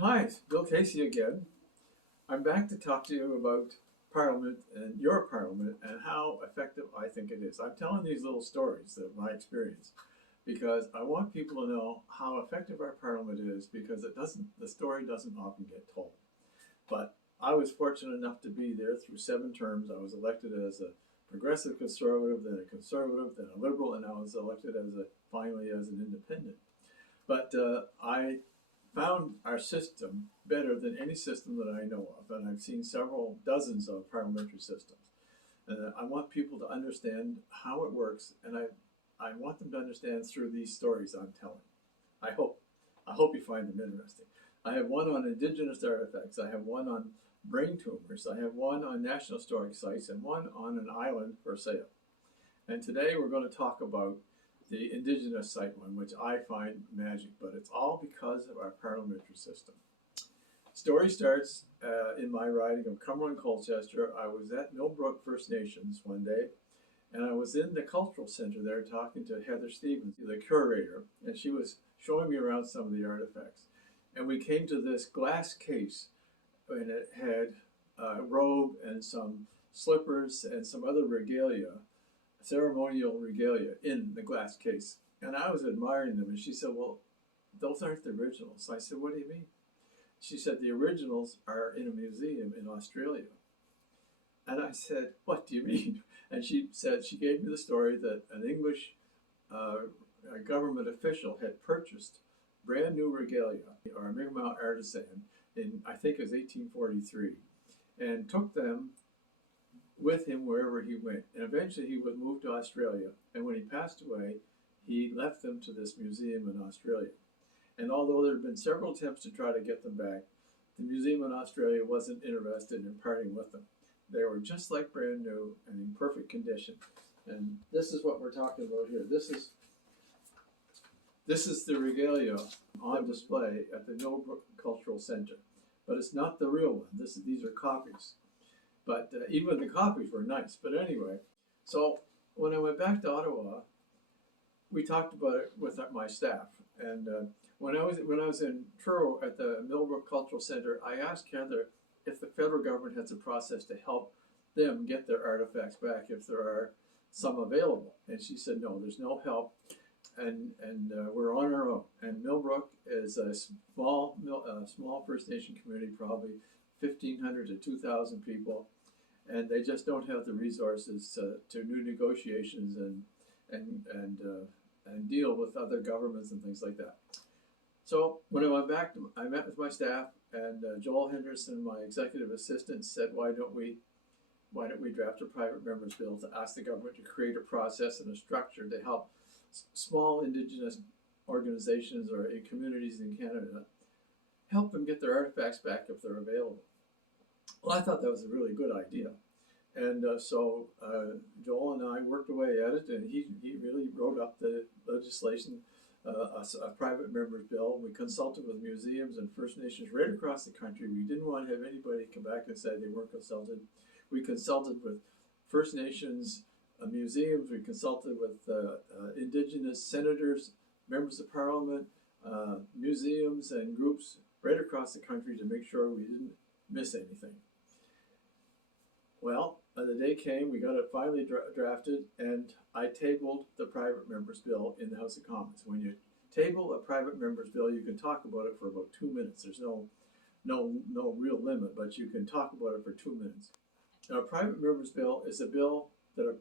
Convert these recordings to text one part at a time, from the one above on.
Hi, it's Bill Casey again. I'm back to talk to you about Parliament and your Parliament and how effective I think it is. I'm telling these little stories of my experience because I want people to know how effective our Parliament is because the story doesn't often get told. But I was fortunate enough to be there through 7 terms. I was elected as a progressive conservative, then a conservative, then a liberal, and I was elected finally as an independent. But I found our system better than any system that I know of, and I've seen several dozens of parliamentary systems. And I want people to understand how it works, and I want them to understand through these stories I'm telling. I hope. I hope you find them interesting. I have one on Indigenous artifacts. I have one on brain tumors. I have one on National Historic Sites and one on an island for sale. And today we're going to talk about the Indigenous site one, which I find magic, but it's all because of our parliamentary system. Story starts in my riding of Cumberland, Colchester. I was at Millbrook First Nations one day, and I was in the Cultural Centre there talking to Heather Stevens, the curator, and she was showing me around some of the artifacts. And we came to this glass case, and it had a robe and some slippers and some other regalia, ceremonial regalia in the glass case. And I was admiring them, and she said, well, those aren't the originals. I said, what do you mean? She said, the originals are in a museum in Australia. And I said, what do you mean? And she said, she gave me the story that an English a government official had purchased brand new regalia, or a Mi'kmaq artisan, in, I think it was 1843, and took them with him wherever he went. And eventually he was moved to Australia. And when he passed away, he left them to this museum in Australia. And although there had been several attempts to try to get them back, the museum in Australia wasn't interested in parting with them. They were just like brand new and in perfect condition. And this is what we're talking about here. This is the regalia on display at the Millbrook Cultural Centre. But it's not the real one. These are copies. But even the copies were nice. But anyway, so when I went back to Ottawa, we talked about it with my staff. And when I was in Truro at the Millbrook Cultural Centre, I asked Heather if the federal government has a process to help them get their artifacts back if there are some available. And she said, no, there's no help. And we're on our own. And Millbrook is a small First Nation community, probably 1,500 to 2,000 people, and they just don't have the resources to do negotiations and deal with other governments and things like that. So when I went back, I met with my staff, and Joel Henderson, my executive assistant, said, why don't we draft a private member's bill to ask the government to create a process and a structure to help small Indigenous organizations or communities in Canada, help them get their artifacts back if they're available. Well, I thought that was a really good idea. And so Joel and I worked away at it, and he really wrote up the legislation, a private member's bill. We consulted with museums and First Nations right across the country. We didn't want to have anybody come back and say they weren't consulted. We consulted with First Nations museums. We consulted with Indigenous senators, members of Parliament, museums and groups right across the country to make sure we didn't miss anything. Well, the day came, we got it finally drafted, and I tabled the private member's bill in the House of Commons. When you table a private member's bill, you can talk about it for about 2 minutes. There's no real limit, but you can talk about it for 2 minutes. Now, a private member's bill is a bill that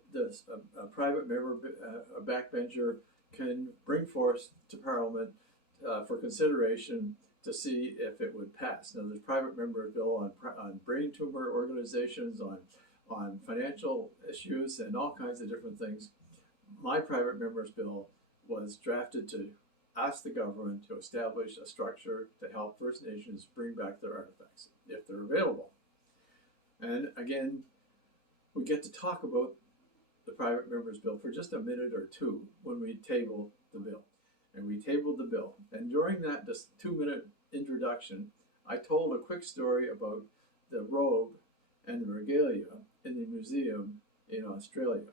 a private member, a backbencher, can bring forth to Parliament for consideration to see if it would pass. Now, there's private member bill on brain tumor organizations, on financial issues, and all kinds of different things. My private member's bill was drafted to ask the government to establish a structure to help First Nations bring back their artifacts if they're available. And again, we get to talk about the private member's bill for just a minute or two when we table the bill. And we tabled the bill. And during that just 2-minute introduction, I told a quick story about the robe and the regalia in the museum in Australia.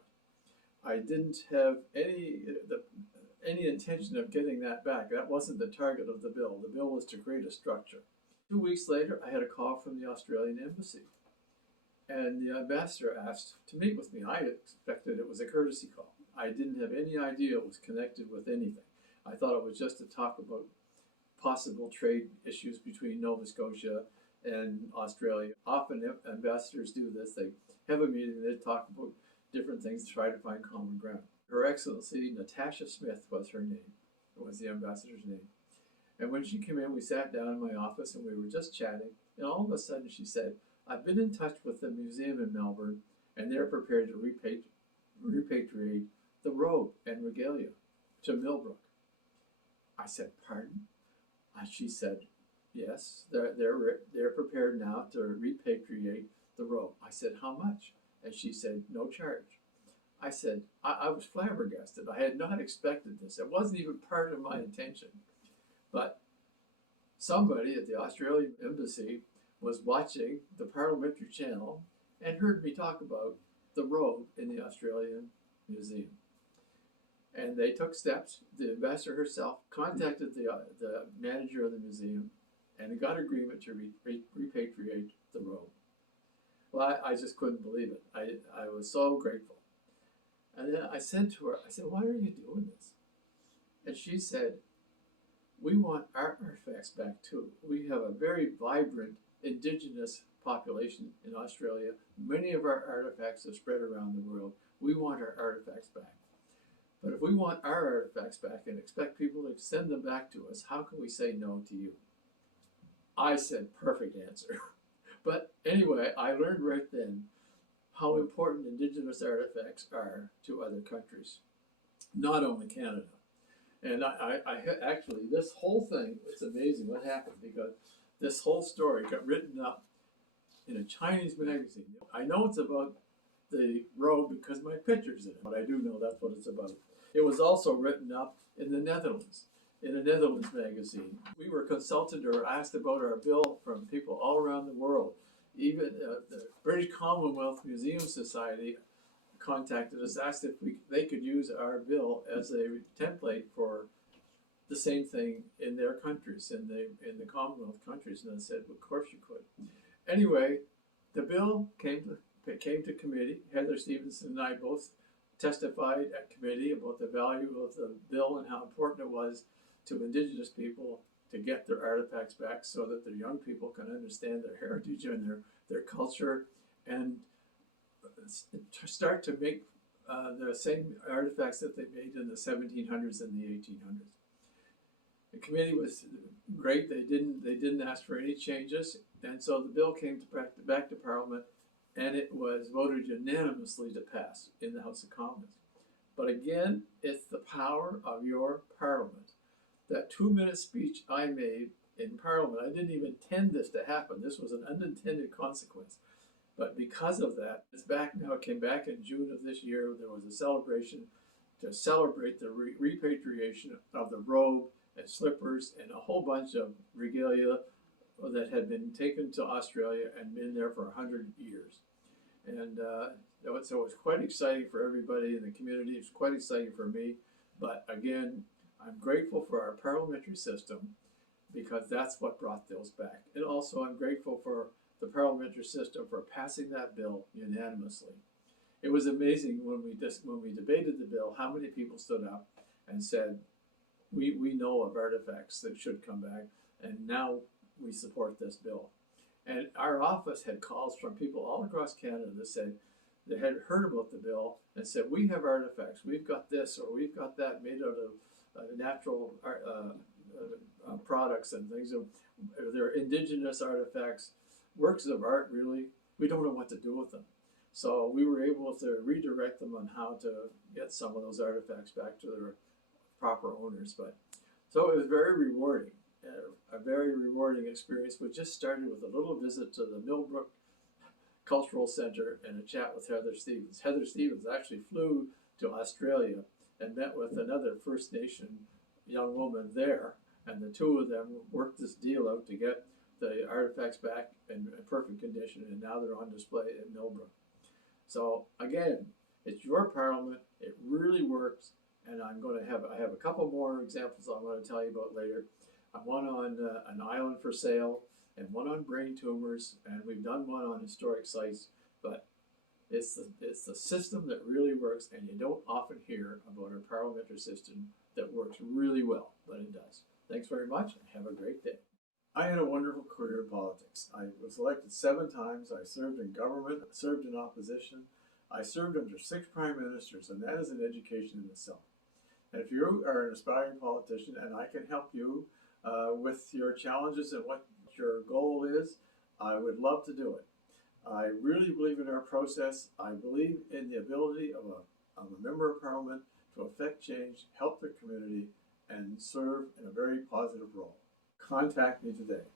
I didn't have any intention of getting that back. That wasn't the target of the bill. The bill was to create a structure. 2 weeks later, I had a call from the Australian embassy, and the ambassador asked to meet with me. I expected it was a courtesy call. I didn't have any idea it was connected with anything. I thought it was just to talk about possible trade issues between Nova Scotia and Australia. Often ambassadors do this. They have a meeting, they talk about different things to try to find common ground. Her Excellency Natasha Smith was her name. It was the ambassador's name. And when she came in, we sat down in my office and we were just chatting. And all of a sudden she said, I've been in touch with the museum in Melbourne and they're prepared to repatriate the robe and regalia to Millbrook. I said, pardon? And she said, yes, they're prepared now to repatriate the robe. I said, how much? And she said, no charge. I said, I was flabbergasted. I had not expected this. It wasn't even part of my intention. But somebody at the Australian embassy was watching the parliamentary channel and heard me talk about the robe in the Australian Museum. And they took steps. The ambassador herself contacted the manager of the museum and got agreement to repatriate the robe. Well, I just couldn't believe it. I was so grateful. And then I said to her, I said, why are you doing this? And she said, we want our artifacts back too. We have a very vibrant Indigenous population in Australia. Many of our artifacts are spread around the world. We want our artifacts back. But if we want our artifacts back and expect people to send them back to us, how can we say no to you? I said, perfect answer. But anyway, I learned right then how important Indigenous artifacts are to other countries, not only Canada. And I actually, this whole thing, it's amazing what happened, because this whole story got written up in a Chinese magazine. I know it's about the robe because my picture's in it, but I do know that's what it's about. It was also written up in the Netherlands, in a Netherlands magazine. We were consulted or asked about our bill from people all around the world. Even the British Commonwealth Museum Society contacted us, asked if they could use our bill as a template for the same thing in their countries, in the Commonwealth countries, and I said, well, of course you could. Anyway, the bill came to committee. Heather Stevenson and I both testified at committee about the value of the bill and how important it was to Indigenous people to get their artifacts back so that their young people can understand their heritage and their culture and start to make the same artifacts that they made in the 1700s and the 1800s. The committee was great. They didn't ask for any changes, and so the bill came back to Parliament, and it was voted unanimously to pass in the House of Commons. But again, it's the power of your Parliament. That 2-minute speech I made in Parliament, I didn't even intend this to happen. This was an unintended consequence. But because of that, it's back now. It came back in June of this year. There was a celebration to celebrate the repatriation of the robe and slippers and a whole bunch of regalia that had been taken to Australia and been there for 100 years. And so it was quite exciting for everybody in the community. It was quite exciting for me. But again, I'm grateful for our parliamentary system because that's what brought those back. And also I'm grateful for the parliamentary system for passing that bill unanimously. It was amazing when we debated the bill, how many people stood up and said, we know of artifacts that should come back, and now we support this bill. And our office had calls from people all across Canada that said they had heard about the bill and said, we have artifacts, we've got this or we've got that made out of natural products and things. They're Indigenous artifacts, works of art really. We don't know what to do with them. So we were able to redirect them on how to get some of those artifacts back to their proper owners. But so it was very rewarding, a very rewarding experience. We just started with a little visit to the Millbrook Cultural Centre and a chat with Heather Stevens. Heather Stevens actually flew to Australia and met with another First Nation young woman there, and the two of them worked this deal out to get the artifacts back in perfect condition, and now they're on display at Millbrook. So again, it's your Parliament. It really works, and I have a couple more examples I'm going to tell you about later. I want on an island for sale and one on brain tumors, and we've done one on historic sites, but it's the system that really works, and you don't often hear about our parliamentary system that works really well, but it does. Thanks very much, and have a great day. I had a wonderful career in politics. I was elected 7 times. I served in government, I served in opposition. I served under 6 prime ministers, and that is an education in itself. And if you are an aspiring politician and I can help you with your challenges and what your goal is, I would love to do it. I really believe in our process. I believe in the ability of a member of parliament to affect change, help the community, and serve in a very positive role. Contact me today.